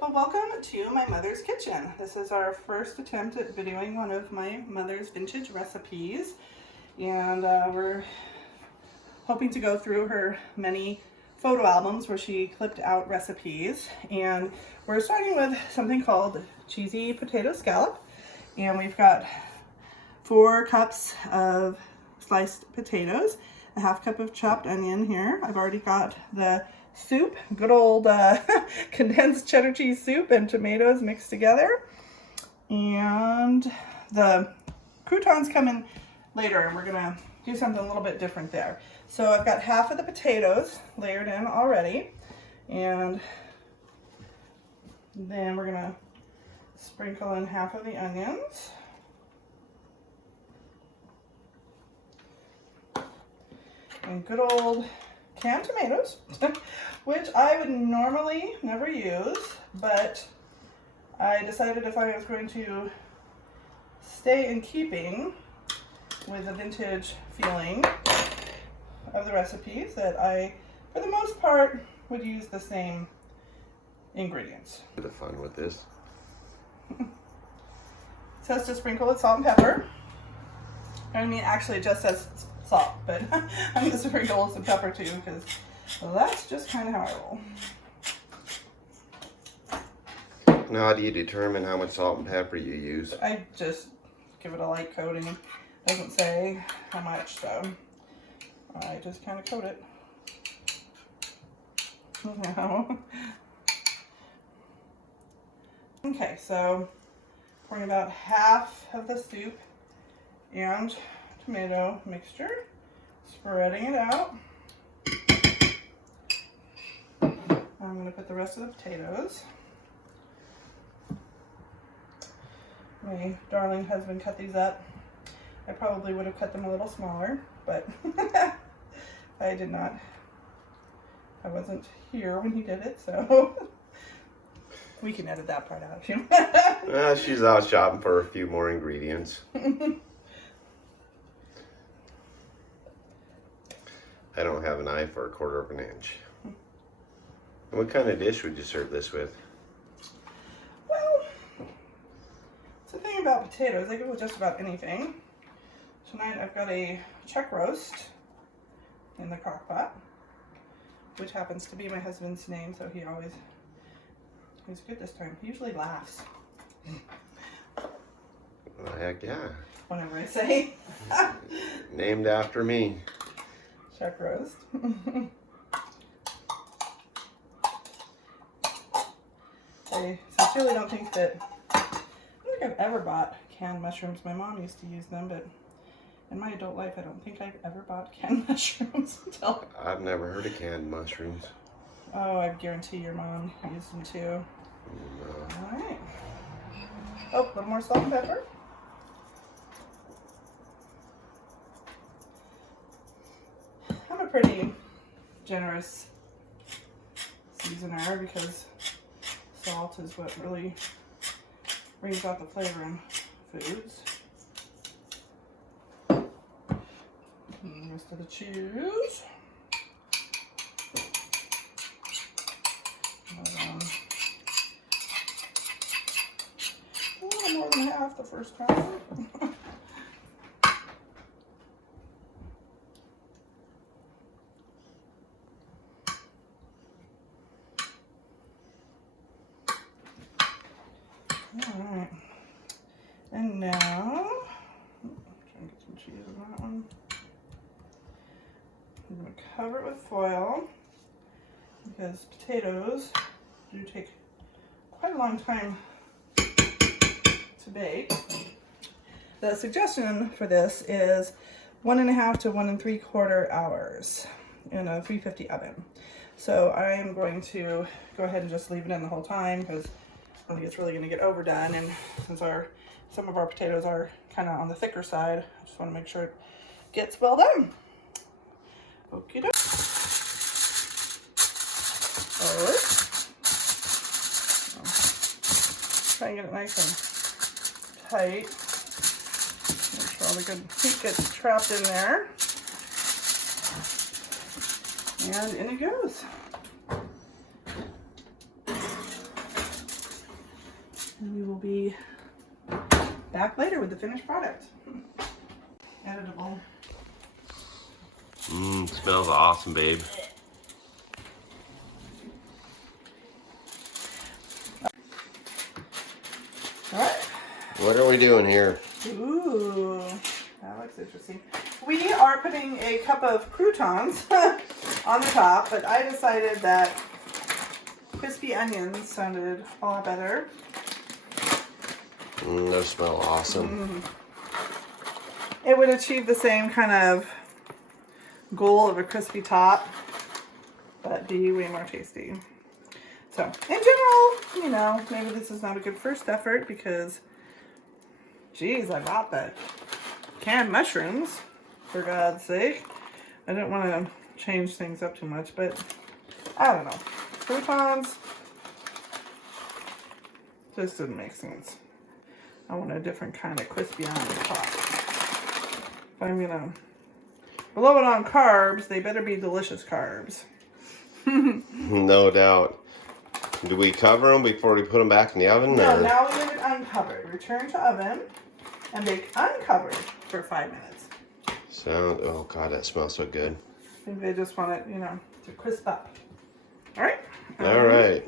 Well, welcome to my mother's kitchen. This is our first attempt at videoing one of my mother's vintage recipes, and we're hoping to go through her many photo albums where she clipped out recipes. And we're starting with something called cheesy potato scallop, and we've got 4 cups of sliced potatoes, a half cup of chopped onion here. I've already got the soup, good old condensed cheddar cheese soup and tomatoes mixed together. And the croutons come in later, and we're gonna do something a little bit different there. So I've got half of the potatoes layered in already, and then we're gonna sprinkle in half of the onions. And good old canned tomatoes, which I would normally never use, but I decided if I was going to stay in keeping with the vintage feeling of the recipes, that I, for the most part, would use the same ingredients. The fun with this. It says to sprinkle with salt and pepper. I mean, actually it just says salt, but I'm going to sprinkle some pepper too, because that's just kind of how I roll. Now, how do you determine how much salt and pepper you use? I just give it a light coating. It doesn't say how much, so I just kind of coat it. Now. Okay, so pouring about half of the soup and tomato mixture, spreading it out. I'm going to put the rest of the potatoes. My darling husband cut these up. I probably would have cut them a little smaller, but I did not. I wasn't here when he did it, so we can edit that part out if you want. She's out shopping for a few more ingredients. I don't have an eye for a 1/4 of an inch. What kind of dish would you serve this with? Well, it's the thing about potatoes, they go with just about anything. Tonight I've got a chuck roast in the crock pot, which happens to be my husband's name, so he's good this time. He usually laughs. Well, heck yeah. Whenever I say Named after me. chuck roast. I sincerely don't think that, I don't think I've ever bought canned mushrooms. My mom used to use them, but in my adult life, I don't think I've ever bought canned mushrooms until. I've never heard of canned mushrooms. Oh, I guarantee your mom used them too. No. All right. Oh, a little more salt and pepper. I'm a pretty generous seasoner because salt is what really brings out the flavor in foods. And the rest of the cheese. A little more than half the first time. Alright, and now, try and get some cheese on that one. I'm going to cover it with foil because potatoes do take quite a long time to bake. The suggestion for this is 1.5 to 1 3/4 hours in a 350 oven. So I am going to go ahead and just leave it in the whole time because I don't think it's really going to get overdone, and since some of our potatoes are kind of on the thicker side, I just want to make sure it gets well done. Okie doke. Alright. Try and get it nice and tight. Make sure all the good heat gets trapped in there. And in it goes. And we will be back later with the finished product. Editable. Smells awesome, babe. All right. What are we doing here? Ooh, that looks interesting. We are putting a cup of croutons on the top, but I decided that crispy onions sounded a lot better. Those smell awesome. It would achieve the same kind of goal of a crispy top, but be way more tasty. So, in general, you know, maybe this is not a good first effort because, geez, I bought the canned mushrooms, for God's sake. I didn't want to change things up too much, but I don't know. Croutons just didn't make sense. I want a different kind of crispy on the top. If I'm gonna blow it on carbs, they better be delicious carbs. No doubt. Do we cover them before we put them back in the oven? No, or? now we leave it uncovered. Return to oven and bake uncovered for 5 minutes. Oh God, that smells so good. I think they just want it, you know, to crisp up. All right. All right.